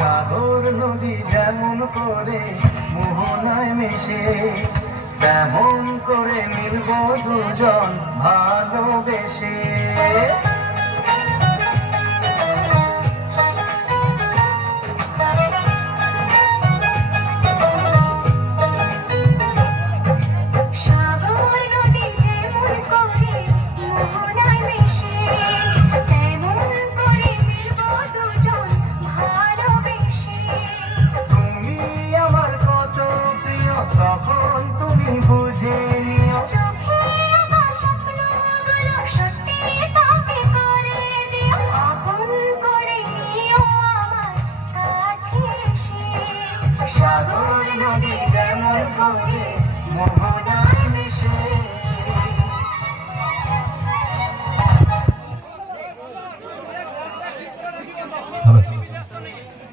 সাগর নদী যেমন করে মোহনায় মিশে, তেমন করে মিলব দুজন ভালোবেসে। তখন তুমি বুঝে নিও, চোখে আমার স্বপ্নগুলো সত্যি তুমি করে দিও, আপন করে নিও আমার কাছে এসে। সাগর নদী যেমন করে মোহনায় মিশে।